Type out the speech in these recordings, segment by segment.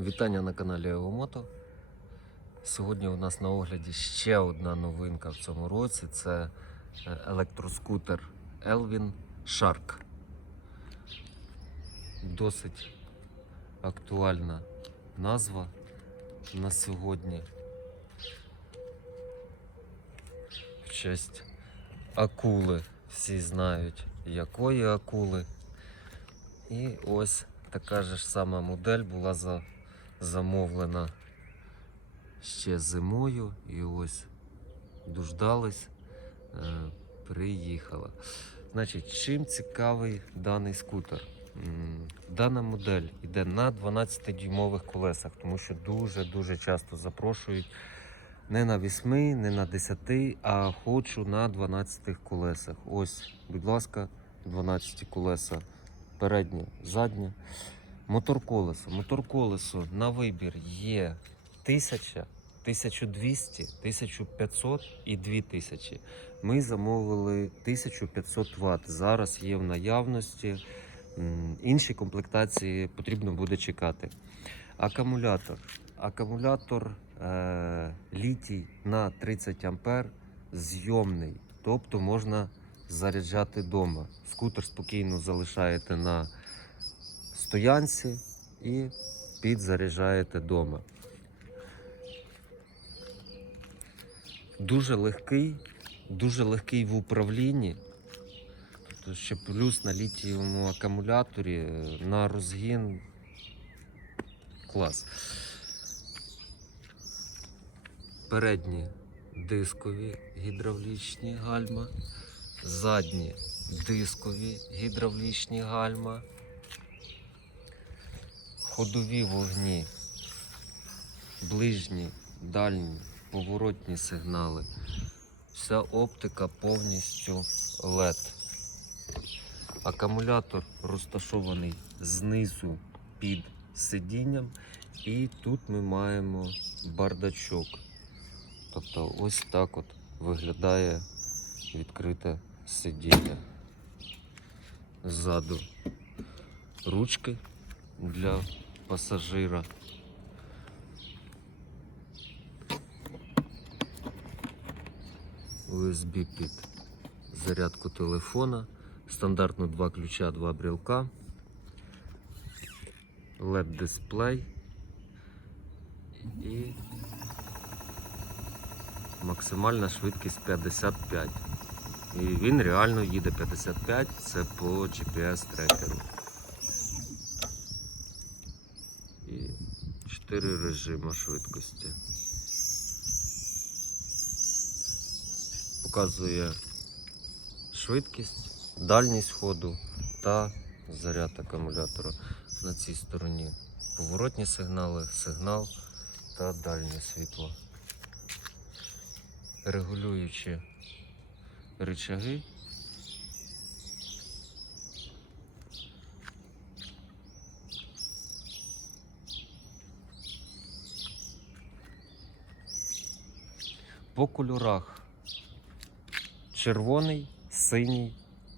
Вітання на каналі Евомото. Сьогодні у нас на огляді ще одна новинка в цьому році. Це е, електроскутер Elvin Shark. Досить актуальна назва на сьогодні. В честь акули. Всі знають, якої акули. І ось така ж сама модель була за, замовлена ще зимою. І ось дождались, е, приїхала. Значить, чим цікавий даний скутер? Дана модель йде на 12-дюймових колесах, тому що дуже-дуже часто запрошують не на 8, не на 10, а хочу на 12 колесах. Ось, будь ласка, 12 колеса переднє, заднє. Мотор колесо. Мотор колесо на вибір є 1000, 1200, 1500 і 2000. Ми замовили 1500 Вт. Зараз є в наявності. Інші комплектації потрібно буде чекати. Акумулятор. Акумулятор е, літій на 30 ампер зйомний, тобто можна заряджати вдома. Скутер спокійно залишаєте на стоянці і підзаряджаєте вдома. Дуже легкий, дуже легкий в управлінні. Тобто ще плюс на літієвому акумуляторі е, на розгін клас. Передні дискові гідравлічні гальма, задні дискові гідравлічні гальма, ходові вогні, ближні, дальні, поворотні сигнали. Вся оптика повністю LED. Акумулятор розташований знизу під сидінням, і тут ми маємо бардачок. Тобто ось так от виглядає відкрите сидіння. Ззаду ручки для пасажира. USB під зарядку телефона. Стандартно два ключа, два брілка. LED дисплей і максимальна швидкість 55. І він реально їде 55, це по GPS трекеру. І 4 режими швидкості. Показує швидкість, дальність ходу та заряд акумулятора на цій стороні. Поворотні сигнали, сигнал та дальнє світло. Регулюючі рычаги. По кольорах червоний, синій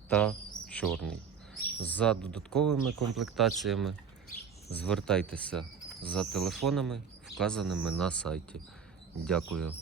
та чорний. За додатковими комплектаціями звертайтеся за телефонами, вказаними на сайті. Дякую.